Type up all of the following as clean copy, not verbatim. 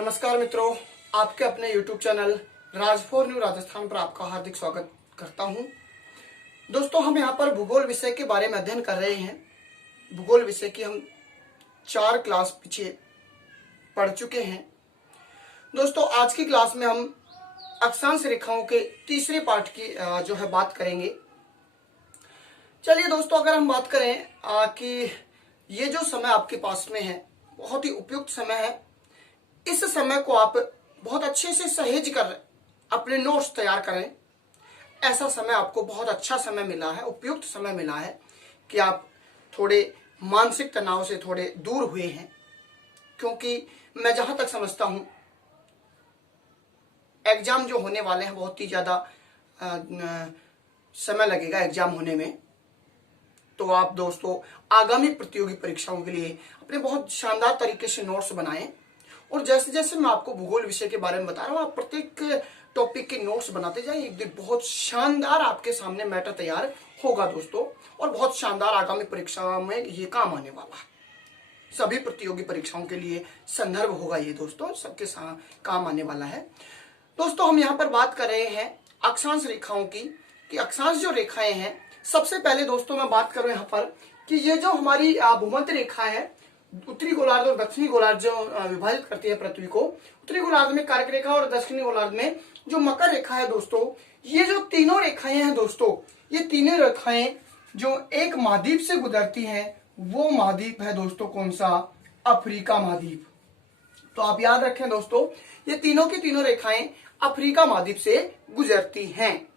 नमस्कार मित्रों, आपके अपने YouTube चैनल राज4 न्यू राजस्थान पर आपका हार्दिक स्वागत करता हूं। दोस्तों, हम यहां पर भूगोल विषय के बारे में अध्ययन कर रहे हैं। भूगोल विषय की हम 4 क्लास पीछे पढ़ चुके हैं। दोस्तों, आज की क्लास में हम अक्षांश रेखाओं के तीसरे पार्ट की जो है बात करेंगे। चलिए दोस्तों, अगर हम बात करें कि ये जो समय आपके पास में है बहुत ही उपयुक्त समय है। इस समय को आप बहुत अच्छे से सहेज कर अपने नोट्स तैयार करें। ऐसा समय आपको बहुत अच्छा समय मिला है, उपयुक्त समय मिला है कि आप थोड़े मानसिक तनाव से थोड़े दूर हुए हैं। क्योंकि मैं जहां तक समझता हूं एग्जाम जो होने वाले हैं बहुत ही ज्यादा समय लगेगा एग्जाम होने में। तो आप दोस्तों आगामी प्रतियोगी परीक्षाओं के लिए अपने बहुत शानदार तरीके से नोट्स बनाएं। और जैसे जैसे मैं आपको भूगोल विषय के बारे में बता रहा हूँ, आप प्रत्येक टॉपिक के नोट्स बनाते जाएं। एक दिन बहुत शानदार आपके सामने मैटर तैयार होगा दोस्तों, और बहुत शानदार आगामी परीक्षाओं में ये काम आने वाला है। सभी प्रतियोगी परीक्षाओं के लिए संदर्भ होगा ये दोस्तों, सबके काम आने वाला है। दोस्तों, हम यहाँ पर बात कर रहे हैं अक्षांश रेखाओं की, कि अक्षांश जो रेखाएं हैं, सबसे पहले दोस्तों मैं बात करूं यहाँ पर कि ये जो हमारी भूमध्य रेखा है, उत्तरी गोलार्ध और दक्षिणी गोलार्ध जो विभाजित करती है पृथ्वी को, उत्तरी गोलार्ध में कर्क रेखा और दक्षिणी गोलार्ध में जो मकर रेखा है दोस्तों, ये जो तीनों रेखाएं हैं दोस्तों, ये तीनों रेखाएं जो एक महाद्वीप से गुजरती हैं, वो महाद्वीप है दोस्तों कौन सा? अफ्रीका महाद्वीप। तो आप याद रखें दोस्तों, ये तीनों की तीनों रेखाएं अफ्रीका महाद्वीप से गुजरती हैं।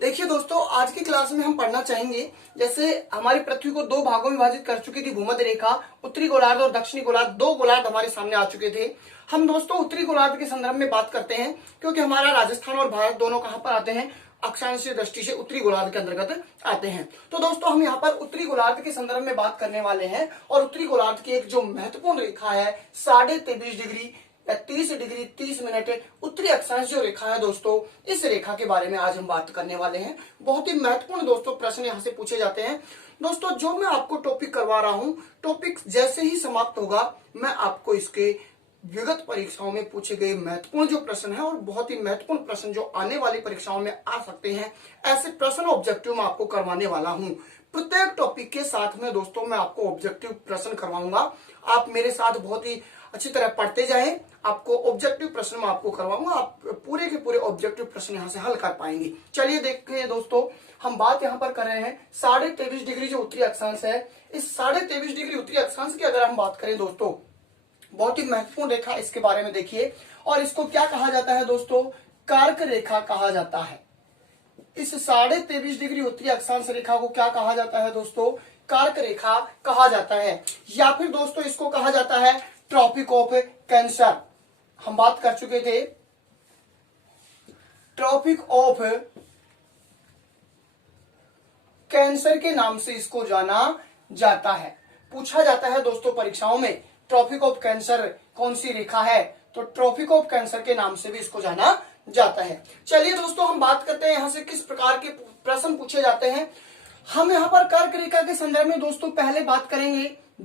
देखिए दोस्तों, आज की क्लास में हम पढ़ना चाहेंगे, जैसे हमारी पृथ्वी को 2 भागों में विभाजित कर चुकी थी भूमध्य रेखा, उत्तरी गोलार्ध और दक्षिणी गोलार्ध। 2 गोलार्ध हमारे सामने आ चुके थे। हम दोस्तों उत्तरी गोलार्ध के संदर्भ में बात करते हैं, क्योंकि हमारा राजस्थान और भारत दोनों कहां पर आते हैं? अक्षांशीय दृष्टि से उत्तरी गोलार्ध के अंतर्गत आते हैं। तो दोस्तों हम यहाँ पर उत्तरी गोलार्ध के संदर्भ में बात करने वाले हैं। और उत्तरी गोलार्ध की एक जो महत्वपूर्ण रेखा है 23.5 डिग्री 30 डिग्री 30 मिनट उत्तरी अक्षांश जो रेखा है दोस्तों, इस रेखा के बारे में आज हम बात करने वाले हैं। बहुत ही महत्वपूर्ण दोस्तों प्रश्न यहाँ से पूछे जाते हैं। दोस्तों, जो मैं आपको टॉपिक करवा रहा हूँ, टॉपिक जैसे ही समाप्त होगा मैं आपको इसके विगत परीक्षाओं में पूछे गए महत्वपूर्ण जो प्रश्न है, और बहुत ही महत्वपूर्ण प्रश्न जो आने वाली परीक्षाओं में आ सकते हैं, ऐसे प्रश्न ऑब्जेक्टिव में आपको करवाने वाला हूं। प्रत्येक टॉपिक के साथ में दोस्तों मैं आपको ऑब्जेक्टिव प्रश्न करवाऊंगा। आप मेरे साथ बहुत ही अच्छी तरह पढ़ते जाएं। आपको ऑब्जेक्टिव प्रश्न मैं आपको करवाऊंगा, आप पूरे के पूरे ऑब्जेक्टिव प्रश्न यहाँ से हल कर पाएंगे। चलिए देखते हैं दोस्तों, हम बात यहाँ पर कर रहे हैं 23.5 डिग्री जो उत्तरी अक्षांश है। इस 23.5 डिग्री उत्तरी अक्षांश की अगर हम बात करें दोस्तों, बहुत ही महत्वपूर्ण रेखा, इसके बारे में देखिए। और इसको क्या कहा जाता है दोस्तों? कर्क रेखा कहा जाता है। इस 23.5 डिग्री उत्तरी अक्षांश रेखा को क्या कहा जाता है दोस्तों? कर्क रेखा कहा जाता है, या फिर दोस्तों इसको कहा जाता है ट्रॉपिक ऑफ कैंसर। हम बात कर चुके थे ट्रॉपिक ऑफ कैंसर के नाम से इसको जाना जाता है। पूछा जाता है दोस्तों परीक्षाओं में, ट्रॉपिक ऑफ कैंसर कौन सी रेखा है? तो ट्रॉपिक ऑफ कैंसर के नाम से भी इसको जाना जाता है। चलिए दोस्तों, हम बात करते हैं यहां से किस प्रकार के प्रश्न पूछे जाते हैं। हम यहां पर कर्क रेखा के संदर्भ में दोस्तों पहले बात करेंगे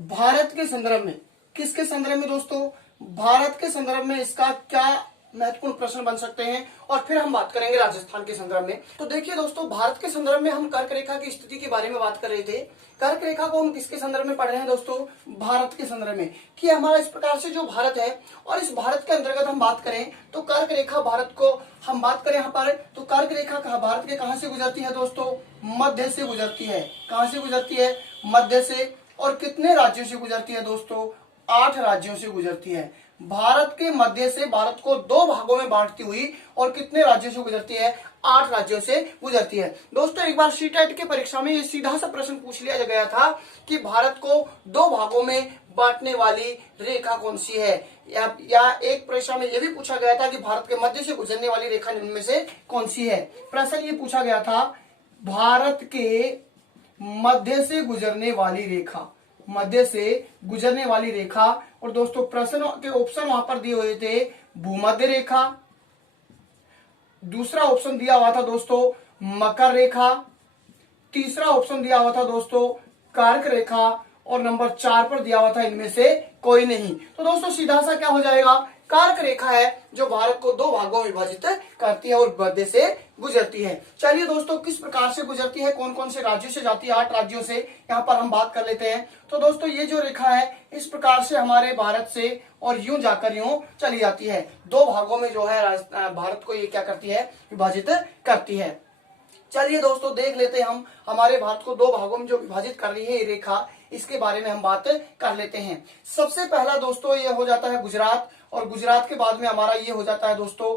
भारत के संदर्भ में। किसके संदर्भ में दोस्तों? भारत के संदर्भ में इसका क्या महत्वपूर्ण प्रश्न बन सकते हैं, और फिर हम बात करेंगे राजस्थान के संदर्भ में। तो देखिए दोस्तों, भारत के संदर्भ में हम कर्क रेखा की स्थिति के बारे में बात कर रहे थे। कर्क रेखा को हम किसके संदर्भ में पढ़ रहे हैं दोस्तों? भारत के संदर्भ में, कि हमारा इस प्रकार से जो भारत है, और इस भारत के अंतर्गत हम बात करें तो कर्क रेखा भारत को हम बात करें यहाँ पर, तो कर्क रेखा भारत के कहां से गुजरती है दोस्तों? मध्य से गुजरती है। कहां से गुजरती है? मध्य से। और कितने राज्यों से गुजरती है दोस्तों? 8 राज्यों से गुजरती है। भारत के मध्य से भारत को 2 भागों में बांटती हुई, और कितने राज्यों से गुजरती है? 8 राज्यों से गुजरती है। दोस्तों, एक बार सीटेट के परीक्षा में ये सीधा सा प्रश्न पूछ लिया गया था कि भारत को 2 भागों में बांटने वाली रेखा कौन सी है, या एक परीक्षा में यह भी पूछा गया था कि भारत के मध्य से गुजरने वाली रेखा निम्न में से कौन सी है। प्रश्न ये पूछा गया था, भारत के मध्य से गुजरने वाली रेखा, मध्य से गुजरने वाली रेखा। और दोस्तों प्रश्न के ऑप्शन वहां पर दिए हुए थे भूमध्य रेखा, दूसरा ऑप्शन दिया हुआ था दोस्तों मकर रेखा, तीसरा ऑप्शन दिया हुआ था दोस्तों कर्क रेखा, और नंबर 4 पर दिया हुआ था इनमें से कोई नहीं। तो दोस्तों सीधा सा क्या हो जाएगा, कर्क रेखा है जो भारत को दो भागों में विभाजित करती है और मध्य से गुजरती है। चलिए दोस्तों, किस प्रकार से गुजरती है, कौन कौन से राज्यों से जाती है, 8 राज्यों से यहाँ पर हम बात कर लेते हैं। तो दोस्तों ये जो रेखा है इस प्रकार से हमारे भारत से और यूं जाकर यूं चली जाती है, दो भागों में जो है भारत को ये क्या करती है, विभाजित करती है। चलिए दोस्तों देख लेते हैं हम हमारे भारत को दो भागों में जो विभाजित कर रही है ये रेखा, इसके बारे में हम बात कर लेते हैं। सबसे पहला दोस्तों ये हो जाता है गुजरात, और गुजरात के बाद में हमारा ये हो जाता है दोस्तों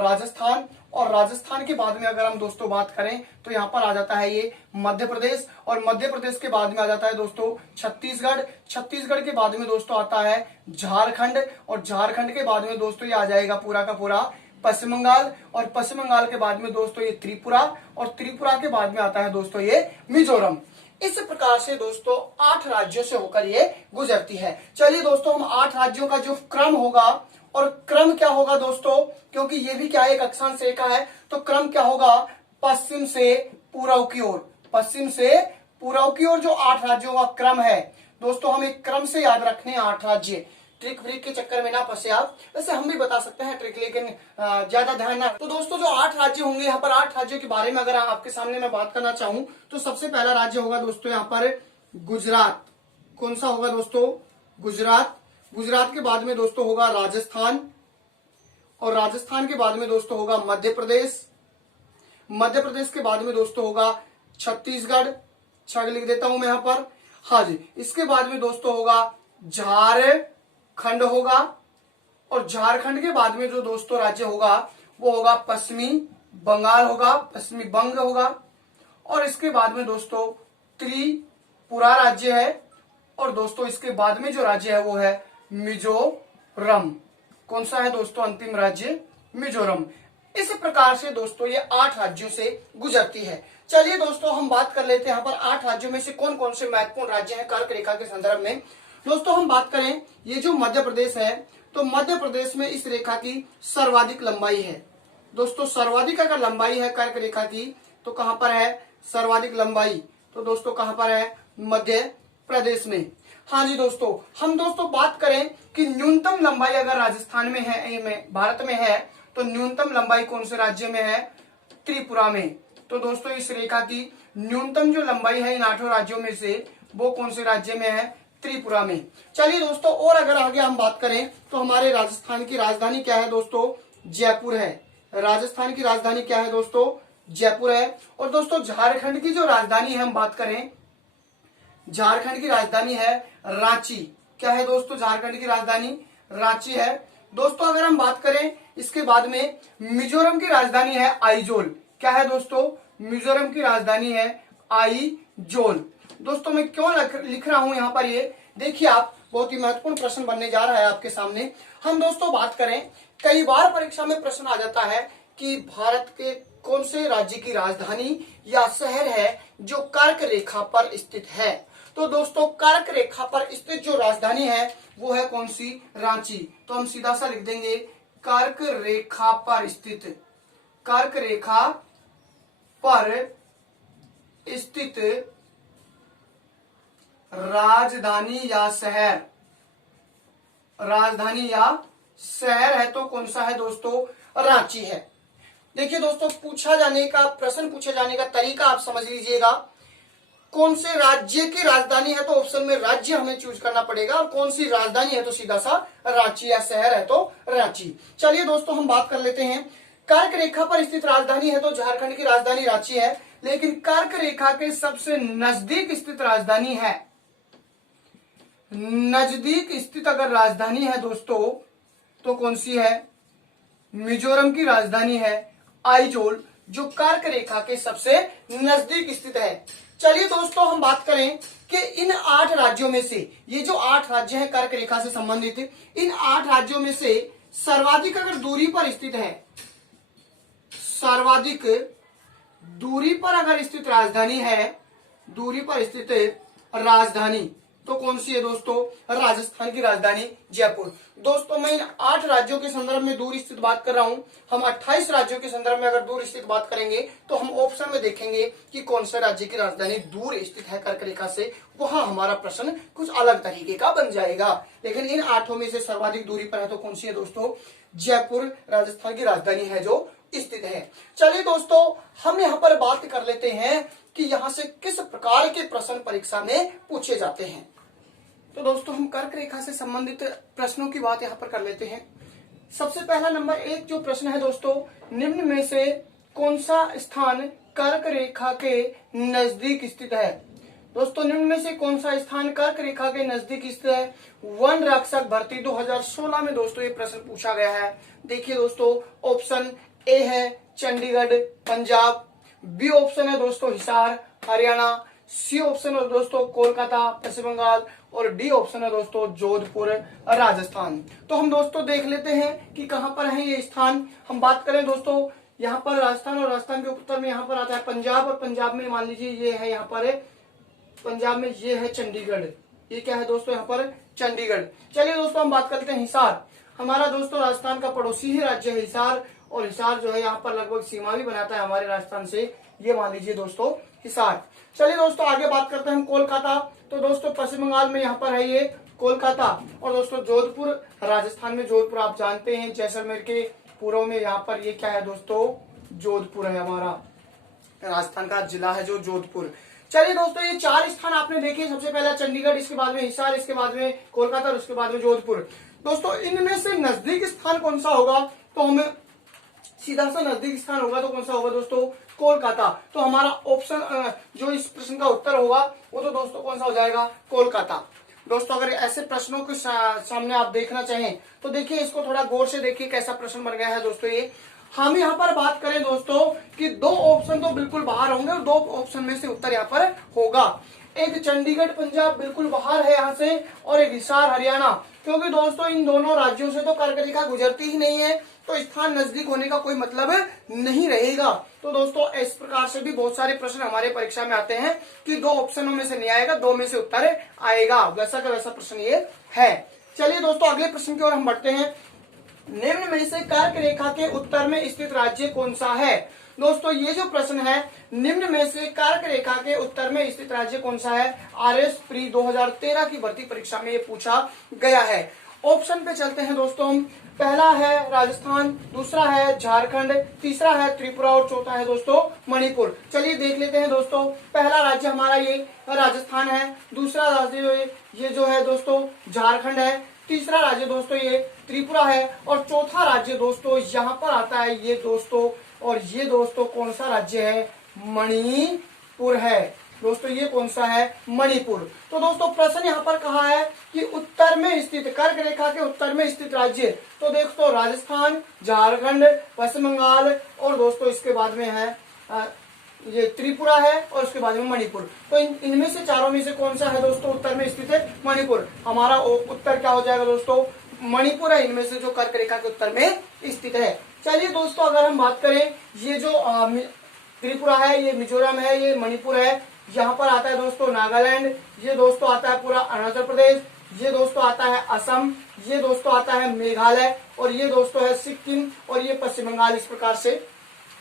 राजस्थान, और राजस्थान के बाद में अगर हम दोस्तों बात करें तो यहाँ पर आ जाता है ये मध्य प्रदेश, और मध्य प्रदेश के बाद में आ जाता है दोस्तों छत्तीसगढ़, छत्तीसगढ़ के बाद में दोस्तों आता है झारखंड, और झारखंड के बाद में दोस्तों ये आ जाएगा पूरा का पूरा पश्चिम बंगाल, और पश्चिम बंगाल के बाद में दोस्तों ये त्रिपुरा, और त्रिपुरा के बाद में आता है दोस्तों ये मिजोरम। इस प्रकार से दोस्तों 8 राज्यों से होकर ये गुजरती है। चलिए दोस्तों हम 8 राज्यों का जो क्रम होगा, और क्रम क्या होगा दोस्तों, क्योंकि ये भी क्या है एक अक्षांश रेखा है, तो क्रम क्या होगा, पश्चिम से पूर्व की ओर, पश्चिम से पूर्व की ओर जो 8 राज्यों का क्रम है दोस्तों, हम एक क्रम से याद रखने 8 राज्य, ट्रिक व्रिक के चक्कर में ना फंसे आप, वैसे हम भी बता सकते हैं ट्रिक, लेकिन ज्यादा ध्यान ना। तो दोस्तों जो 8 राज्य होंगे, यहाँ पर 8 राज्यों के बारे में अगर आपके सामने मैं बात करना चाहूं तो सबसे पहला राज्य होगा दोस्तों यहाँ पर गुजरात। कौन सा होगा दोस्तों, गुजरात। गुजरात के बाद में दोस्तों होगा राजस्थान, और राजस्थान के बाद में दोस्तों होगा मध्य प्रदेश, मध्य प्रदेश के बाद में दोस्तों होगा छत्तीसगढ़, छग लिख देता हूं मैं यहाँ पर, हाँ जी। इसके बाद में दोस्तों होगा झारखंड होगा, और झारखंड के बाद में जो दोस्तों राज्य होगा वो होगा पश्चिमी बंगाल होगा, पश्चिमी बंग होगा, और इसके बाद में दोस्तों त्रिपुरा राज्य है, और दोस्तों इसके बाद में जो राज्य है वो है मिजोरम। कौन सा है दोस्तों अंतिम राज्य, मिजोरम। इस प्रकार से दोस्तों ये 8 राज्यों से गुजरती है। चलिए दोस्तों हम बात कर लेते हैं यहाँ पर 8 राज्यों में से कौन कौन से महत्वपूर्ण राज्य हैं कर्क रेखा के संदर्भ में। दोस्तों हम बात करें ये जो मध्य प्रदेश है, तो मध्य प्रदेश में इस रेखा की सर्वाधिक लंबाई है दोस्तों। सर्वाधिक अगर लंबाई है कर्क रेखा की तो कहां पर है सर्वाधिक लंबाई, तो दोस्तों कहां पर है, मध्य प्रदेश में। हाँ जी दोस्तों, हम दोस्तों बात करें कि न्यूनतम लंबाई अगर राजस्थान में है, भारत में है, तो न्यूनतम लंबाई कौन से राज्य में है, त्रिपुरा में। तो दोस्तों इस रेखा की न्यूनतम जो लंबाई है इन 8 राज्यों में से वो कौन से राज्य में है, त्रिपुरा में। चलिए दोस्तों और अगर आगे हम बात करें तो हमारे राजस्थान की राजधानी क्या है दोस्तों, जयपुर है। राजस्थान की राजधानी क्या है दोस्तों, जयपुर है। और दोस्तों झारखंड की जो राजधानी है हम बात करें, झारखंड की राजधानी है रांची। क्या है दोस्तों, झारखंड की राजधानी रांची है। दोस्तों अगर हम बात करें इसके बाद में मिजोरम की राजधानी है आइजोल। क्या है दोस्तों, मिजोरम की राजधानी है आइजोल। दोस्तों मैं क्यों लिख रहा हूं यहाँ पर, ये देखिए आप, बहुत ही महत्वपूर्ण प्रश्न बनने जा रहा है आपके सामने। हम दोस्तों बात करें, कई बार परीक्षा में प्रश्न आ जाता है कि भारत के कौन से राज्य की राजधानी या शहर है जो कर्क रेखा पर स्थित है। तो दोस्तों कर्क रेखा पर स्थित जो राजधानी है वो है कौन सी, रांची। तो हम सीधा सा लिख देंगे कर्क रेखा पर स्थित, कर्क रेखा पर स्थित राजधानी या शहर, राजधानी या शहर है तो कौन सा है दोस्तों, रांची है। देखिए दोस्तों पूछा जाने का, प्रश्न पूछे जाने का तरीका आप समझ लीजिएगा। कौन से राज्य की राजधानी है तो ऑप्शन में राज्य हमें चूज करना पड़ेगा, और कौन सी राजधानी है तो सीधा सा रांची, या शहर है तो रांची। चलिए दोस्तों हम बात कर लेते हैं, कर्क रेखा पर स्थित राजधानी है तो झारखंड की राजधानी रांची है, लेकिन कर्क रेखा के सबसे नजदीक स्थित राजधानी है, नजदीक स्थित अगर राजधानी है दोस्तों तो कौन सी है, मिजोरम की राजधानी है आइजोल, जो कर्क रेखा के सबसे नजदीक स्थित है। चलिए दोस्तों हम बात करें कि इन 8 राज्यों में से, ये जो 8 राज्य हैं कर्क रेखा से संबंधित, इन 8 राज्यों में से सर्वाधिक अगर दूरी पर स्थित है, सर्वाधिक दूरी पर अगर स्थित राजधानी है, दूरी पर स्थित राजधानी तो कौन सी है दोस्तों? राजस्थान की राजधानी जयपुर। दोस्तों मैं इन 8 राज्यों के संदर्भ में दूर स्थित बात कर रहा हूं। हम 28 राज्यों के संदर्भ में अगर दूर स्थित बात करेंगे तो हम ऑप्शन में देखेंगे कि कौन से राज्य की राजधानी दूर स्थित है कर्क रेखा से, वहां हमारा प्रश्न कुछ अलग तरीके का बन जाएगा। लेकिन इन 8 में से सर्वाधिक दूरी पर है तो कौन सी है दोस्तों? जयपुर राजस्थान की राजधानी है जो स्थित है। चलिए दोस्तों हम यहाँ पर बात कर लेते हैं कि यहाँ से किस प्रकार के प्रश्न परीक्षा में पूछे जाते हैं। तो दोस्तों हम कर्क रेखा से संबंधित प्रश्नों की बात यहाँ पर कर लेते हैं। सबसे पहला नंबर 1 जो प्रश्न है दोस्तों, निम्न में से कौन सा स्थान कर्क रेखा के नजदीक स्थित है? दोस्तों निम्न में से कौन सा स्थान कर्क रेखा के नजदीक स्थित है? वन रक्षक भर्ती 2016 में दोस्तों ये प्रश्न पूछा गया है। देखिए दोस्तों, ऑप्शन ए है चंडीगढ़ पंजाब, बी ऑप्शन है दोस्तों हिसार हरियाणा, सी ऑप्शन है दोस्तों कोलकाता पश्चिम बंगाल और डी ऑप्शन है दोस्तों जोधपुर राजस्थान। तो हम दोस्तों देख लेते हैं कि कहां पर है ये स्थान। हम बात करें दोस्तों, यहाँ पर राजस्थान और राजस्थान के उत्तर में यहाँ पर आता है पंजाब, और पंजाब में मान लीजिए ये है यहाँ पर पंजाब में ये है चंडीगढ़। ये क्या है दोस्तों? यहाँ पर चंडीगढ़। चलिए दोस्तों हम बात करते हैं हिसार। हमारा दोस्तों राजस्थान का पड़ोसी ही राज्य है हिसार, और हिसार जो है यहाँ पर लगभग सीमा भी बनाता है हमारे राजस्थान से। ये मान लीजिए दोस्तों हिसार। चलिए दोस्तों आगे बात करते हैं हम कोलकाता। तो दोस्तों पश्चिम बंगाल में यहाँ पर है ये कोलकाता, और दोस्तों जोधपुर राजस्थान में जोधपुर आप जानते हैं जैसलमेर के पूर्व में यहाँ पर ये क्या है दोस्तों? जोधपुर है, हमारा राजस्थान का जिला है जो जोधपुर। चलिए दोस्तों ये 4 स्थान आपने देखे, सबसे पहला चंडीगढ़, इसके बाद में हिसार, इसके बाद में कोलकाता और उसके बाद में जोधपुर। दोस्तों इनमें से नजदीक स्थान कौन सा होगा? तो हमें सीधा सा नजदीक स्थान होगा तो कौन सा होगा दोस्तों? कोलकाता। तो हमारा ऑप्शन जो इस प्रश्न का उत्तर होगा वो तो दोस्तों कौन सा हो जाएगा? कोलकाता। दोस्तों अगर ऐसे प्रश्नों के सामने आप देखना चाहें तो देखिए इसको थोड़ा गौर से देखिए कैसा प्रश्न बन गया है दोस्तों। ये हम यहाँ पर बात करें दोस्तों कि 2 ऑप्शन तो बिल्कुल बाहर होंगे और 2 ऑप्शन में से उत्तर यहाँ पर होगा। एक चंडीगढ़ पंजाब बिल्कुल बाहर है यहाँ से, और एक हिसार हरियाणा, क्योंकि दोस्तों इन दोनों राज्यों से तो कर्क रेखा गुजरती ही नहीं है, तो स्थान नजदीक होने का कोई मतलब नहीं रहेगा। तो दोस्तों इस प्रकार से भी बहुत सारे प्रश्न हमारे परीक्षा में आते हैं कि 2 ऑप्शनों में से नहीं आएगा, 2 में से उत्तर आएगा, वैसा का वैसा प्रश्न ये है। चलिए दोस्तों अगले प्रश्न की ओर हम बढ़ते हैं। निम्न में से कर्क रेखा के उत्तर में स्थित राज्य कौन सा है? दोस्तों ये जो प्रश्न है, निम्न में से कर्क रेखा के उत्तर में स्थित राज्य कौन सा है? RS प्री 2013 की भर्ती परीक्षा में ये पूछा गया है। ऑप्शन पे चलते हैं दोस्तों। पहला है राजस्थान, दूसरा है झारखंड, तीसरा है त्रिपुरा और चौथा है दोस्तों मणिपुर। चलिए देख लेते हैं दोस्तों। पहला राज्य हमारा ये राजस्थान है, दूसरा राज्य ये जो है दोस्तों झारखंड है, तीसरा राज्य दोस्तों ये त्रिपुरा है, और चौथा राज्य दोस्तों यहाँ पर आता है ये दोस्तों, और ये दोस्तों कौन सा राज्य है? मणिपुर है दोस्तों। ये कौन सा है? मणिपुर। तो दोस्तों प्रश्न यहाँ पर कहा है कि उत्तर में स्थित, कर्क रेखा के उत्तर में स्थित राज्य, तो दोस्तों राजस्थान, झारखंड, पश्चिम बंगाल और दोस्तों इसके बाद में है ये त्रिपुरा है, और उसके बाद में मणिपुर। तो इनमें से चारों में से कौन सा है दोस्तों उत्तर में स्थित है? मणिपुर। हमारा उत्तर क्या हो जाएगा दोस्तों? मणिपुर है इनमें से जो कर्क रेखा के उत्तर में स्थित है। चलिए दोस्तों अगर हम बात करें, ये जो त्रिपुरा है, ये मिजोरम है, ये मणिपुर है, यहाँ पर आता है दोस्तों नागालैंड, ये दोस्तों आता है पूरा अरुणाचल प्रदेश, ये दोस्तों आता है असम, ये दोस्तों आता है मेघालय, और ये दोस्तों है सिक्किम, और ये पश्चिम बंगाल। इस प्रकार से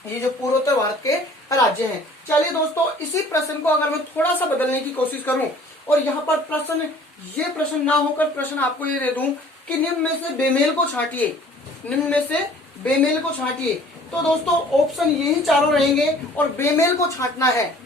ये जो पूर्वोत्तर भारत के राज्य हैं। चलिए दोस्तों इसी प्रश्न को अगर मैं थोड़ा सा बदलने की कोशिश करूं, और यहाँ पर प्रश्न ये प्रश्न ना होकर प्रश्न आपको ये दे दूं कि निम्न में से बेमेल को छांटिए, निम्न में से बेमेल को छांटिए, तो दोस्तों ऑप्शन यही चारों रहेंगे और बेमेल को छांटना है।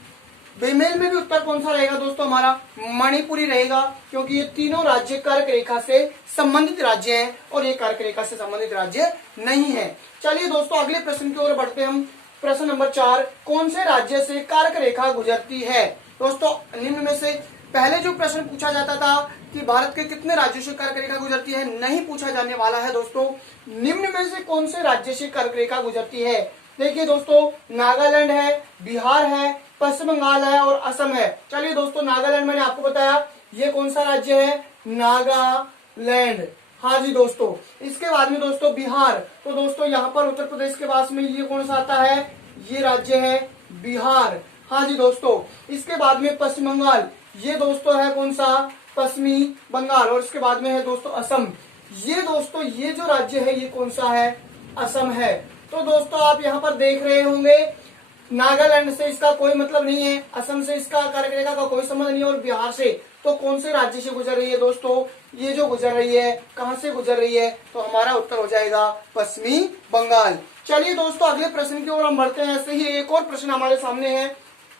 बेमेल में भी उत्तर कौन सा रहेगा दोस्तों? हमारा मणिपुरी रहेगा, क्योंकि ये तीनों राज्य कर्क रेखा से संबंधित राज्य हैं और ये कर्क रेखा से संबंधित राज्य नहीं है। चलिए दोस्तों अगले प्रश्न की ओर बढ़ते हम। प्रश्न नंबर 4, कौन से राज्य से कर्क रेखा गुजरती है? दोस्तों निम्न में से पहले जो प्रश्न पूछा जाता था कि भारत के कितने राज्यों से कर्क रेखा गुजरती है, नहीं पूछा जाने वाला है दोस्तों निम्न में से कौन से राज्य से कर्क रेखा गुजरती है। देखिए दोस्तों नागालैंड है, बिहार है, पश्चिम बंगाल है और असम है। चलिए दोस्तों नागालैंड मैंने आपको बताया ये कौन सा राज्य है? नागालैंड। हाँ जी दोस्तों। इसके बाद में दोस्तों बिहार, तो दोस्तों यहाँ पर उत्तर प्रदेश के पास में ये कौन सा आता है? ये राज्य है बिहार। हाँ जी दोस्तों। इसके बाद में पश्चिम बंगाल, ये दोस्तों है कौन सा? पश्चिमी बंगाल, और इसके बाद में है दोस्तों असम। ये दोस्तों ये जो राज्य है ये कौन सा है, असम है। तो दोस्तों आप यहाँ पर देख रहे होंगे नागालैंड से इसका कोई मतलब नहीं है, असम से इसका कर्क रेखा का कोई संबंध नहीं है, और बिहार से तो कौन से राज्य से गुजर रही है दोस्तों, ये जो गुजर रही है कहां से गुजर रही है, तो हमारा उत्तर हो जाएगा पश्चिमी बंगाल। चलिए दोस्तों अगले प्रश्न की ओर हम बढ़ते हैं। ऐसे ही एक और प्रश्न हमारे सामने है,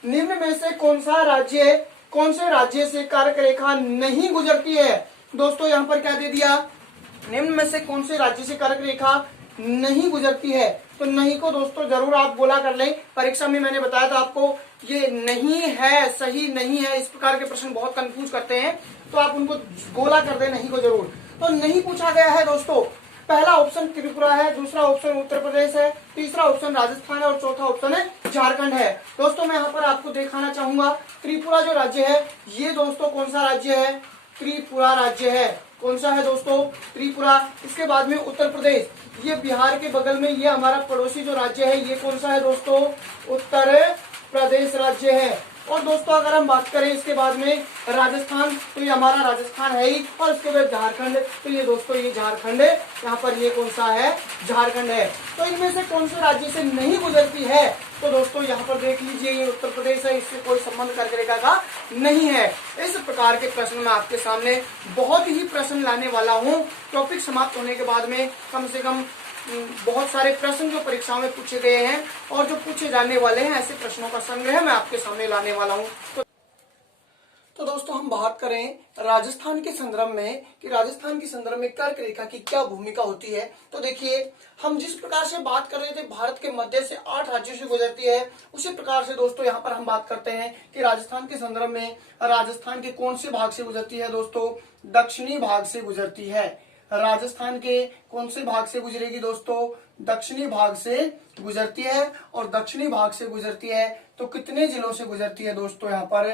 निम्न में से कौन से राज्य से कर्क रेखा नहीं गुजरती है। दोस्तों यहाँ पर क्या दे दिया, निम्न में से कौन से राज्य से कर्क रेखा नहीं गुजरती है। तो नहीं को दोस्तों जरूर आप बोला कर लें, परीक्षा में मैंने बताया था आपको ये नहीं है, सही नहीं है, इस प्रकार के प्रश्न बहुत कंफ्यूज करते हैं, तो आप उनको गोला कर दें नहीं को जरूर। तो नहीं पूछा गया है दोस्तों, पहला ऑप्शन त्रिपुरा है, दूसरा ऑप्शन उत्तर प्रदेश है, तीसरा ऑप्शन राजस्थान है, और चौथा ऑप्शन है झारखंड है। दोस्तों मैं यहाँ पर आपको दिखाना चाहूंगा त्रिपुरा जो राज्य है ये दोस्तों कौन सा राज्य है, त्रिपुरा राज्य है। कौन सा है दोस्तों, त्रिपुरा। इसके बाद में उत्तर प्रदेश, ये बिहार के बगल में ये हमारा पड़ोसी जो राज्य है ये कौन सा है दोस्तों, उत्तर प्रदेश राज्य है। और दोस्तों अगर हम बात करें इसके बाद में राजस्थान, तो ये हमारा राजस्थान है ही, और इसके बाद झारखंड, तो ये दोस्तों ये झारखंड है, यहाँ पर ये कौन सा है, झारखंड है। तो इनमें से कौन से राज्य से नहीं गुजरती है, तो दोस्तों यहाँ पर देख लीजिए ये उत्तर प्रदेश है, इससे कोई संबंध कर्क रेखा का नहीं है। इस प्रकार के प्रश्न मैं आपके सामने बहुत ही प्रश्न लाने वाला हूँ। टॉपिक समाप्त होने के बाद में कम से कम बहुत सारे प्रश्न जो परीक्षाओं में पूछे गए हैं और जो पूछे जाने वाले हैं, ऐसे प्रश्नों का संग्रह मैं आपके सामने लाने वाला हूँ। तो दोस्तों हम बात करें राजस्थान के संदर्भ में कि राजस्थान के संदर्भ में कर्क रेखा की क्या भूमिका होती है। तो देखिए हम जिस प्रकार से बात कर रहे थे भारत के मध्य से 8 राज्यों से गुजरती है, उसी प्रकार से दोस्तों यहाँ पर हम बात करते हैं कि राजस्थान के संदर्भ में राजस्थान के कौन से भाग से गुजरती है दोस्तों, दक्षिणी भाग से गुजरती है। राजस्थान के कौन से भाग से गुजरेगी दोस्तों, दक्षिणी भाग से गुजरती है। और दक्षिणी भाग से गुजरती है तो कितने जिलों से गुजरती है दोस्तों, यहाँ पर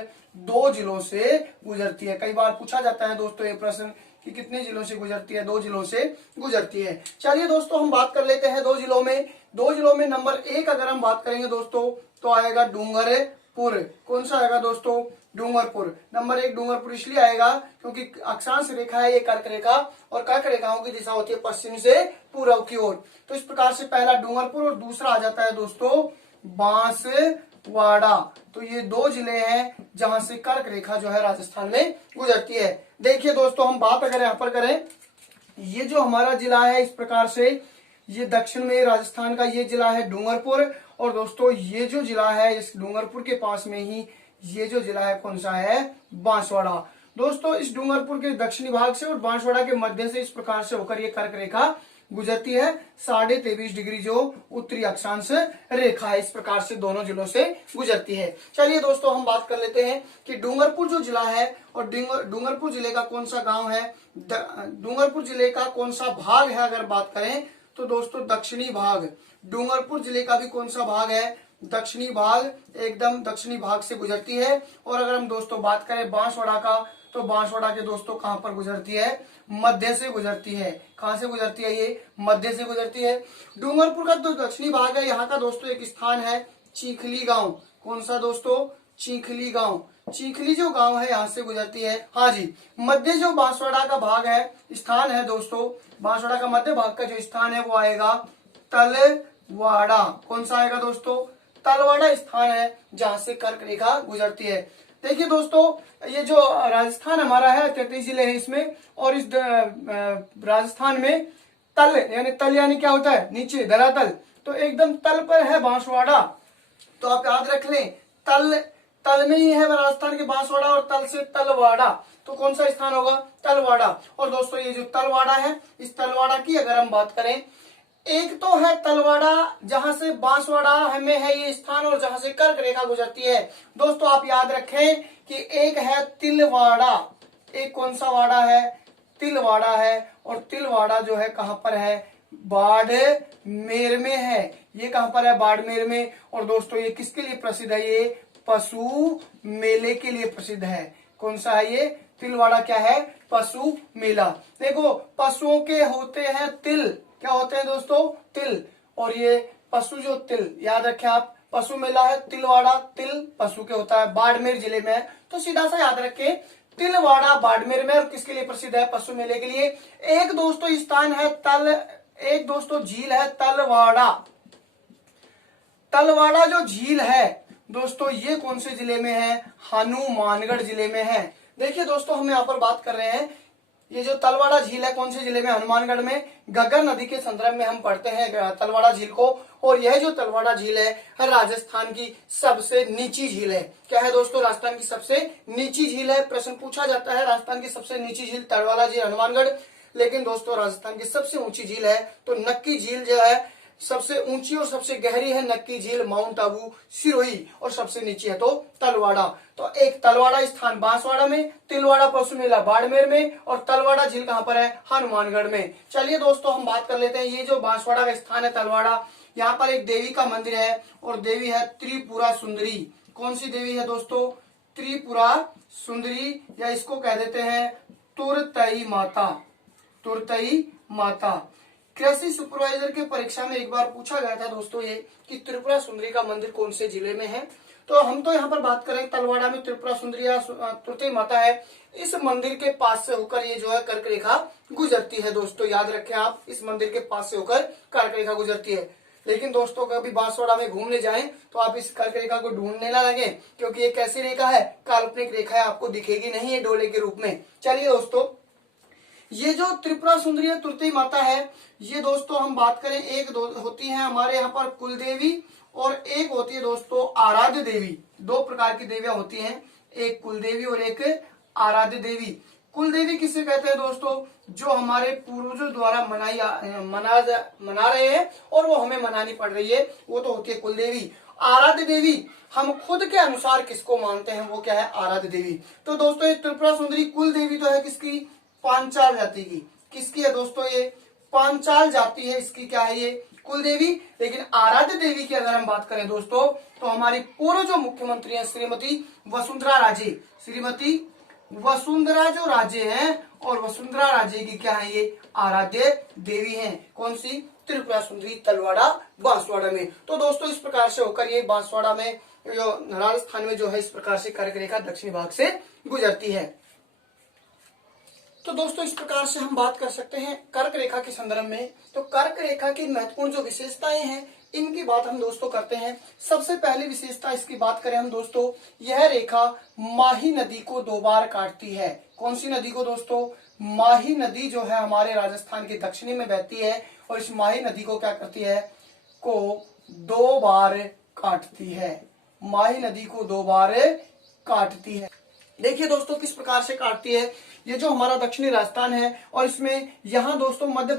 2 जिलों से गुजरती है। कई बार पूछा जाता है दोस्तों ये प्रश्न कि कितने जिलों से गुजरती है, 2 जिलों से गुजरती है। चलिए दोस्तों हम बात कर लेते हैं 2 जिलों में। 2 जिलों में नंबर 1 अगर हम बात करेंगे दोस्तों तो आएगा डूंगरपुर। कौन सा आएगा दोस्तों, डूंगरपुर। नंबर 1 डूंगरपुर इसलिए आएगा क्योंकि अक्षांश रेखा है ये कर्क रेखा, और कर्क रेखाओं की दिशा होती है पश्चिम से पूर्व की ओर। तो इस प्रकार से पहला डूंगरपुर और दूसरा आ जाता है दोस्तों बांसवाड़ा। तो ये 2 जिले हैं जहां से कर्क रेखा जो है राजस्थान में गुजरती है। देखिए दोस्तों हम बात अगर यहाँ पर करें, ये जो हमारा जिला है इस प्रकार से ये दक्षिण में राजस्थान का ये जिला है डूंगरपुर, और दोस्तों ये जो जिला है इस डूंगरपुर के पास में ही ये जो जिला है कौन सा है, बांसवाड़ा। दोस्तों इस डूंगरपुर के दक्षिणी भाग से और बांसवाड़ा के मध्य से इस प्रकार से होकर ये कर्क रेखा गुजरती है 23.5 डिग्री जो उत्तरी अक्षांश रेखा है, इस प्रकार से दोनों जिलों से गुजरती है। चलिए दोस्तों हम बात कर लेते हैं कि डूंगरपुर जो जिला है और डूंगरपुर जिले का कौन सा गांव है, डूंगरपुर जिले का कौन सा भाग है अगर बात करें तो दोस्तों दक्षिणी भाग। डूंगरपुर जिले का भी कौन सा भाग है, दक्षिणी भाग, एकदम दक्षिणी भाग से गुजरती है। और अगर हम दोस्तों बात करें बांसवाड़ा का, तो बांसवाड़ा के दोस्तों कहां पर गुजरती है, मध्य से गुजरती है। कहां से गुजरती है, ये मध्य से गुजरती है। डूंगरपुर का जो दक्षिणी भाग है यहाँ का दोस्तों एक स्थान है चीखली गांव। कौन सा दोस्तों, चीखली गांव। चीखली जो गांव है यहाँ से गुजरती है। हाँ जी, मध्य जो बांसवाड़ा का भाग है, स्थान है दोस्तों, बांसवाड़ा का मध्य भाग का जो स्थान है वो आएगा तलवाड़ा। कौन सा आएगा दोस्तों, तलवाड़ा स्थान है जहां से कर्क रेखा गुजरती है। देखिए दोस्तों ये जो राजस्थान हमारा है 33 जिले हैं इसमें, और इस राजस्थान में तल यानी क्या होता है, नीचे धरातल, तो एकदम तल पर है बांसवाड़ा। तो आप याद रख लें तल में ही है राजस्थान के बांसवाड़ा, और तल से तलवाड़ा, तो कौन सा स्थान होगा, तलवाड़ा। और दोस्तों ये जो तलवाड़ा है, इस तलवाड़ा की अगर हम बात करें, एक तो है तलवाड़ा जहां से बांसवाड़ा हमें है ये स्थान और जहां से कर्क रेखा गुजरती है। दोस्तों आप याद रखें कि एक है तिलवाड़ा, एक कौन सा वाड़ा है, तिलवाड़ा है। और तिलवाड़ा जो है कहां पर है, बाड़मेर में है। ये कहां पर है, बाड़मेर में। और दोस्तों ये किसके लिए प्रसिद्ध है, ये पशु मेले के लिए प्रसिद्ध है। कौन सा है ये, तिलवाड़ा क्या है, पशु मेला। देखो पशुओं के होते हैं तिल, क्या होते हैं दोस्तों, तिल। और ये पशु जो तिल, याद रखें आप, पशु मेला है तिलवाड़ा, तिल पशु के होता है, बाड़मेर जिले में है। तो सीधा सा याद रखें तिलवाड़ा बाड़मेर में। और किसके लिए प्रसिद्ध है? पशु मेले के लिए। एक दोस्तों स्थान है एक दोस्तों झील है तलवाड़ा। तलवाड़ा जो झील है दोस्तों ये कौन से जिले में है? हनुमानगढ़ जिले में है। देखिए दोस्तों हम यहाँ पर बात कर रहे हैं, ये जो तलवाड़ा झील है कौन से जिले में? हनुमानगढ़ में। घग्गर नदी के संदर्भ में हम पढ़ते हैं तलवाड़ा झील को। और यह जो तलवाड़ा झील है राजस्थान की सबसे नीची झील है। क्या है दोस्तों? राजस्थान की सबसे नीची झील है। प्रश्न पूछा जाता है राजस्थान की सबसे नीची झील तलवाड़ा झील हनुमानगढ़, लेकिन दोस्तों राजस्थान की सबसे ऊंची झील है तो नक्की झील जो है सबसे ऊंची और सबसे गहरी है नक्की झील माउंट आबू सिरोही, और सबसे नीची है तो तलवाड़ा। तो एक तलवाड़ा स्थान बांसवाड़ा में, तिलवाड़ा पशु मेला बाड़मेर में, और तलवाड़ा झील कहां पर है? हनुमानगढ़ में। चलिए दोस्तों हम बात कर लेते हैं, ये जो बांसवाड़ा का स्थान है तलवाड़ा, यहाँ पर एक देवी का मंदिर है और देवी है त्रिपुरा सुंदरी। कौन सी देवी है दोस्तों? त्रिपुरा सुंदरी, या इसको कह देते हैं तुरतई माता। तुरतई माता। कृषि सुपरवाइजर के परीक्षा में एक बार पूछा गया था दोस्तों ये कि त्रिपुरा सुंदरी का मंदिर कौन से जिले में है। तो हम तो यहाँ पर बात करें तलवाड़ा में त्रिपुरा सुंदरी या तुरतई माता है। इस मंदिर के पास से होकर ये जो है कर्क रेखा गुजरती है दोस्तों, याद रखें आप, इस मंदिर के पास से होकर कर्क रेखा गुजरती है। लेकिन दोस्तों कभी बांसवाड़ा में घूमने जाएं तो आप इस कर्क रेखा को ढूंढने ना लगे, क्योंकि ये कैसी रेखा है? काल्पनिक रेखा है, आपको दिखेगी नहीं है डोले के रूप में। चलिए दोस्तों ये जो त्रिपुरा सुंदरी तुरतई माता है, ये दोस्तों हम बात करें एक होती है हमारे यहाँ पर कुलदेवी और एक होती है दोस्तों आराध्य देवी। दो प्रकार की देवियां होती हैं, एक कुलदेवी और एक आराध्य देवी। कुलदेवी किसे कहते हैं दोस्तों? जो हमारे पूर्वजों द्वारा मना रहे हैं और वो हमें मनानी पड़ रही है, वो तो होती है कुलदेवी। आराध्य देवी हम खुद के अनुसार किसको मानते हैं? वो क्या है? आराध्य देवी। तो दोस्तों ये त्रिपुरा सुंदरी कुल देवी तो है किसकी? पांचाल जाति की। किसकी है दोस्तों? ये पांचाल जाति है, इसकी क्या है? ये कुल देवी। लेकिन आराध्य देवी की अगर हम बात करें दोस्तों तो हमारी पूर्व जो मुख्यमंत्री है श्रीमती वसुंधरा राजे, श्रीमती वसुंधरा जो राजे हैं, और वसुंधरा राजे की क्या है? ये आराध्य देवी हैं। कौन सी? त्रिपुरा सुंदरी तलवाड़ा बांसवाड़ा में। तो दोस्तों इस प्रकार से होकर ये बांसवाड़ा में जो राजस्थान में जो है इस प्रकार से कर्क रेखा दक्षिणी भाग से गुजरती है। तो दोस्तों इस प्रकार से हम बात कर सकते हैं कर्क रेखा के संदर्भ में। तो कर्क रेखा की महत्वपूर्ण जो विशेषताएं हैं इनकी बात हम दोस्तों करते हैं। सबसे पहली विशेषता इसकी बात करें हम दोस्तों, यह रेखा माही नदी को दो बार काटती है। कौन सी नदी को दोस्तों? माही नदी जो है हमारे राजस्थान के दक्षिणी में बहती है, और इस माही नदी को क्या करती है? को दो बार काटती है। माही नदी को दो बार काटती है। देखिए दोस्तों किस प्रकार से काटती है। ये जो हमारा दक्षिणी राजस्थान है और इसमें यहाँ दोस्तों मध्य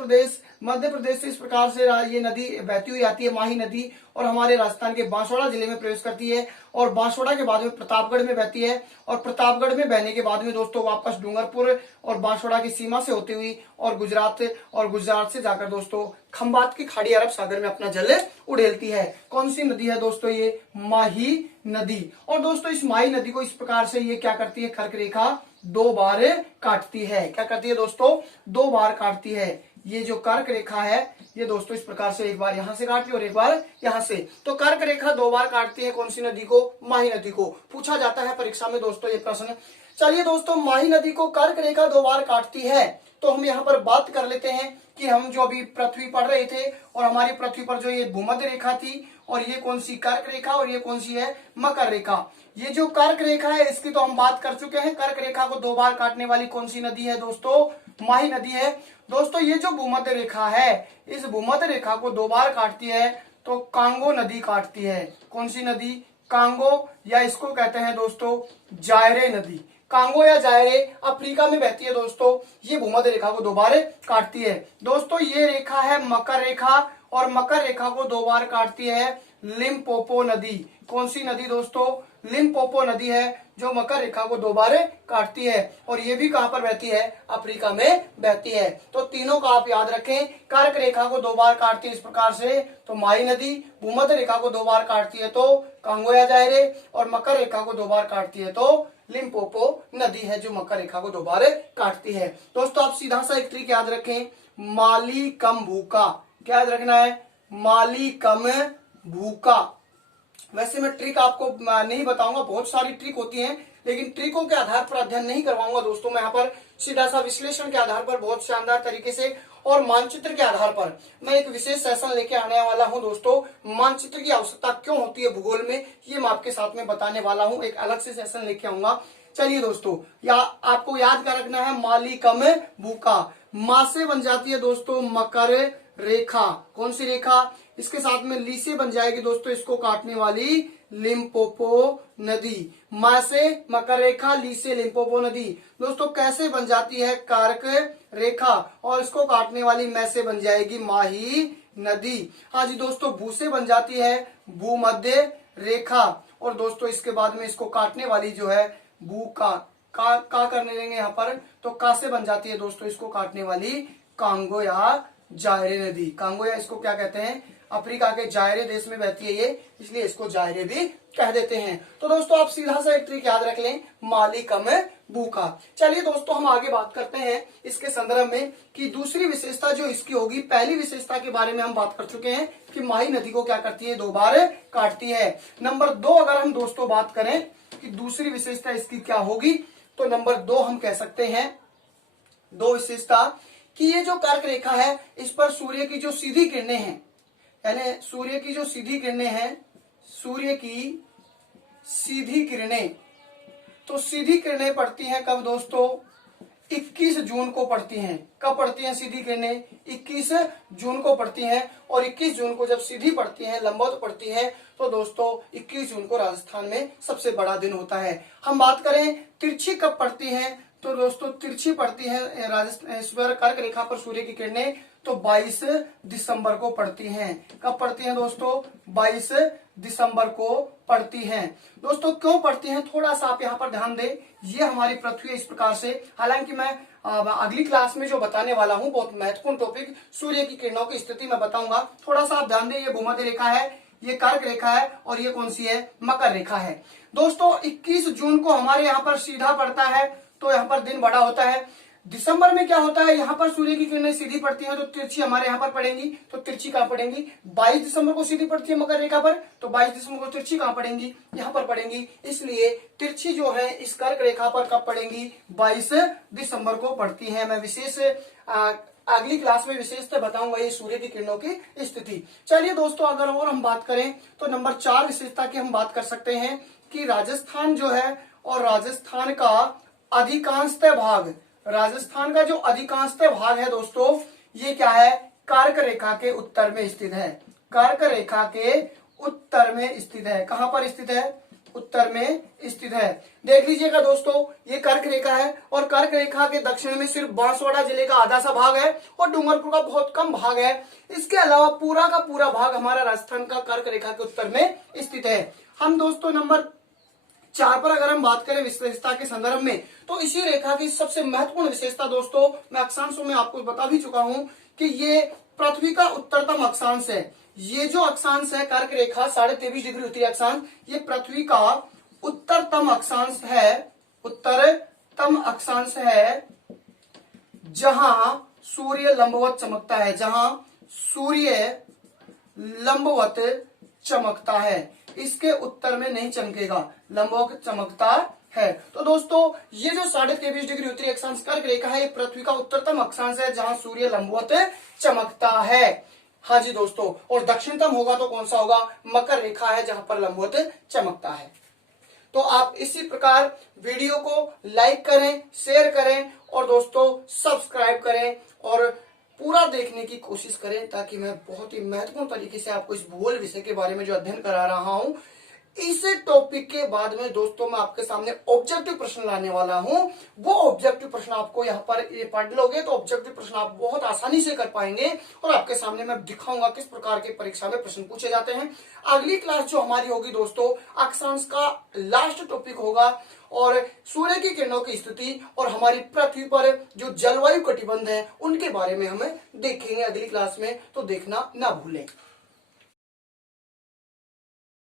प्रदेश से इस प्रकार से ये नदी बहती हुई आती है माही नदी, और हमारे राजस्थान के बांसवाड़ा जिले में प्रवेश करती है, और बांसवाड़ा के बाद में प्रतापगढ़ में बहती है, और प्रतापगढ़ में बहने के बाद में दोस्तों वापस डूंगरपुर और बांसवाड़ा की सीमा से होती हुई और गुजरात से जाकर दोस्तों खंबात की खाड़ी अरब सागर में अपना जल उड़ेलती है। कौन सी नदी है दोस्तों? ये माही नदी। और दोस्तों इस माही नदी को इस प्रकार से ये क्या करती है? कर्क रेखा दो बार काटती है। क्या करती है दोस्तों? दो बार काटती है। ये जो कर्क रेखा है ये दोस्तों इस प्रकार से एक बार यहां से काटती है और एक बार यहां से। तो कर्क रेखा दो बार काटती है। कौन सी नदी को? माही नदी को। पूछा जाता है परीक्षा में दोस्तों ये प्रश्न। चलिए दोस्तों माही नदी को कर्क रेखा दो बार काटती है, तो हम यहाँ पर बात कर लेते हैं कि हम जो अभी पृथ्वी पढ़ रहे थे और हमारी पृथ्वी पर जो ये भूमध्य रेखा थी, और ये कौन सी? कर्क रेखा, और ये कौन सी है? मकर रेखा। ये जो कर्क रेखा है इसकी तो हम बात कर चुके हैं। कर्क रेखा को दो बार काटने वाली कौन सी नदी है दोस्तों? माही नदी है। दोस्तों ये जो भूमध्य रेखा है इस भूमध्य रेखा को दो बार काटती है तो कांगो नदी काटती है। कौन सी नदी? कांगो, या इसको कहते हैं दोस्तों जायरे नदी। कांगो या जायरे अफ्रीका में बहती है दोस्तों। ये भूमध्य रेखा को दो बार काटती है। दोस्तों ये रेखा है मकर रेखा, और मकर रेखा को दो बार काटती है लिम्पोपो नदी। कौन सी नदी दोस्तों? लिम्पोपो नदी है जो मकर रेखा को दो बार काटती है, और ये भी कहां पर बहती है? अफ्रीका में बहती है। तो तीनों का आप याद रखें। कर्क रेखा को दो बार काटती है इस प्रकार से तो माही नदी, भूमध्य रेखा को दो बार काटती है तो कांगो या जायरे, और मकर रेखा को दो बार काटती है तो लिम्पोपो नदी है जो मकर रेखा को दो बार काटती है। दोस्तों आप सीधा सा एक ट्रिक याद रखें, माली कम भूखा। क्या याद रखना है? माली कम भूखा। वैसे मैं ट्रिक आपको नहीं बताऊंगा, बहुत सारी ट्रिक होती हैं, लेकिन ट्रिकों के आधार पर अध्ययन नहीं करवाऊंगा दोस्तों। मैं यहाँ पर सीधा सा विश्लेषण के आधार पर बहुत शानदार तरीके से और मानचित्र के आधार पर मैं एक विशेष सेशन लेके आने वाला हूं दोस्तों। मानचित्र की आवश्यकता क्यों होती है भूगोल में, ये मैं आपके साथ में बताने वाला हूं, एक अलग से सेशन लेके आऊंगा। चलिए दोस्तों, या आपको याद कर रखना है मालिकम भूका, मा से बन जाती है दोस्तों मकर रेखा। कौन सी रेखा? इसके साथ में ली से बन जाएगी दोस्तों इसको काटने वाली लिम्पोपो नदी। मा से मकर रेखा, ली से लिम्पोपो नदी। दोस्तों कैसे बन जाती है? कारक रेखा, और इसको काटने वाली मै से बन जाएगी माही नदी। हाँ जी दोस्तों, भू से बन जाती है भूमध्य रेखा, और दोस्तों इसके बाद में इसको काटने वाली जो है भू का करने लेंगे यहाँ पर, तो का से बन जाती है दोस्तों इसको काटने वाली कांगो या जायरे नदी। कांगो या इसको क्या कहते हैं? अफ्रीका के जायरे देश में बहती है ये, इसलिए इसको जायरे भी कह देते हैं। तो दोस्तों आप सीधा सा एक ट्रिक याद रख लें, मालिकम भूका। चलिए दोस्तों हम आगे बात करते हैं इसके संदर्भ में कि दूसरी विशेषता जो इसकी होगी, पहली विशेषता के बारे में हम बात कर चुके हैं कि माही नदी को क्या करती है? 2 बार काटती है। नंबर 2 अगर हम दोस्तों बात करें कि दूसरी विशेषता इसकी क्या होगी, तो नंबर 2 हम कह सकते हैं, 2 विशेषता कि ये जो कर्क रेखा है इस पर सूर्य की जो सीधी किरणें हैं, यानी सूर्य की जो सीधी किरणें हैं, सूर्य की सीधी किरणें, तो सीधी किरणें पड़ती हैं कब दोस्तों? 21 जून को पड़ती हैं। कब पड़ती हैं सीधी किरणें? 21 जून को पड़ती हैं। और 21 जून को जब सीधी पड़ती हैं, लंबवत पड़ती हैं, तो दोस्तों 21 जून को राजस्थान में सबसे बड़ा दिन होता है। हम बात करें तिरछी कब पड़ती हैं, तो दोस्तों तिरछी पड़ती है राजस्थान कर्क रेखा पर सूर्य की किरणें, तो 22 दिसंबर को पड़ती हैं। कब पड़ती हैं दोस्तों? 22 दिसंबर को पड़ती हैं। दोस्तों क्यों पड़ती हैं, थोड़ा सा आप यहाँ पर ध्यान दें। ये हमारी पृथ्वी इस प्रकार से, हालांकि मैं अगली क्लास में जो बताने वाला हूँ बहुत महत्वपूर्ण टॉपिक, सूर्य की किरणों की स्थिति में बताऊंगा। थोड़ा सा आप ध्यान दें, ये भूमध्य रेखा है, ये कर्क रेखा है, और ये कौन सी है? मकर रेखा है। दोस्तों 21 जून को हमारे यहाँ पर सीधा पड़ता है, तो यहाँ पर दिन बड़ा होता है। दिसंबर में क्या होता है, यहाँ पर सूर्य की किरणें सीधी पड़ती हैं, तो तिरछी हमारे यहाँ पर पड़ेंगी। तो तिरछी कहाँ पड़ेंगी? 22 दिसंबर को सीधी पड़ती है मकर रेखा पर, तो 22 दिसंबर को तिरछी कहाँ पड़ेंगी? यहाँ पर पड़ेंगी। इसलिए तिरछी जो है इस कर्क रेखा पर कब पड़ेंगी? 22 दिसंबर को पड़ती है। मैं विशेष अगली क्लास में विशेषता बताऊंगा ये सूर्य की किरणों की स्थिति। चलिए दोस्तों अगर और हम बात करें तो नंबर 4 विशेषता की हम बात कर सकते हैं कि राजस्थान जो है, और राजस्थान का अधिकांशतः भाग, राजस्थान का जो अधिकांशतः भाग है दोस्तों, ये क्या है? कर्क रेखा के उत्तर में स्थित है। कर्क रेखा के उत्तर में स्थित है। कहां पर स्थित है? उत्तर में स्थित है। देख लीजिएगा दोस्तों, ये कर्क रेखा है, और कर्क रेखा के दक्षिण में सिर्फ बांसवाड़ा जिले का आधा सा भाग है, और डूंगरपुर का बहुत कम भाग है। इसके अलावा पूरा का पूरा भाग हमारा राजस्थान का कर्क रेखा के उत्तर में स्थित है। हम दोस्तों नंबर 4 पर अगर हम बात करें विशेषता के संदर्भ में, तो इसी रेखा की सबसे महत्वपूर्ण विशेषता दोस्तों, मैं अक्षांशों में आपको बता भी चुका हूं कि ये पृथ्वी का उत्तरतम अक्षांश है। ये जो अक्षांश है कर्क रेखा 23.5 डिग्री उत्तरी अक्षांश, ये पृथ्वी का उत्तरतम अक्षांश है। उत्तरतम अक्षांश है जहां सूर्य लंबवत चमकता है, जहां सूर्य लंबवत चमकता है। इसके उत्तर में नहीं चमकेगा, लंबवत चमकता है। तो दोस्तों ये जो 23.5 डिग्री उत्तरी अक्षांश कर्क रेखा है, ये पृथ्वी का उत्तरतम अक्षांश है जहां सूर्य लंबवत चमकता है। हाँ जी दोस्तों, और दक्षिणतम होगा तो कौन सा होगा? मकर रेखा है जहां पर लंबवत चमकता है। तो आप इसी प्रकार वीडियो को लाइक करें, शेयर करें, और दोस्तों सब्सक्राइब करें, और पूरा देखने की कोशिश करें, ताकि मैं बहुत ही महत्वपूर्ण तरीके से आपको इस भूगोल विषय के बारे में जो अध्ययन करा रहा हूं, इस टॉपिक के बाद में दोस्तों मैं आपके सामने ऑब्जेक्टिव प्रश्न लाने वाला हूं। वो ऑब्जेक्टिव प्रश्न आपको यहाँ पर ये पढ़ लोगे तो ऑब्जेक्टिव प्रश्न आप बहुत आसानी से कर पाएंगे, और आपके सामने मैं दिखाऊंगा किस प्रकार के परीक्षा में प्रश्न पूछे जाते हैं। अगली क्लास जो हमारी होगी दोस्तों, अक्षांश का लास्ट टॉपिक होगा, और सूर्य की किरणों की स्थिति और हमारी पृथ्वी पर जो जलवायु कटिबंध है उनके बारे में हमें देखेंगे अगली क्लास में, तो देखना ना भूलें।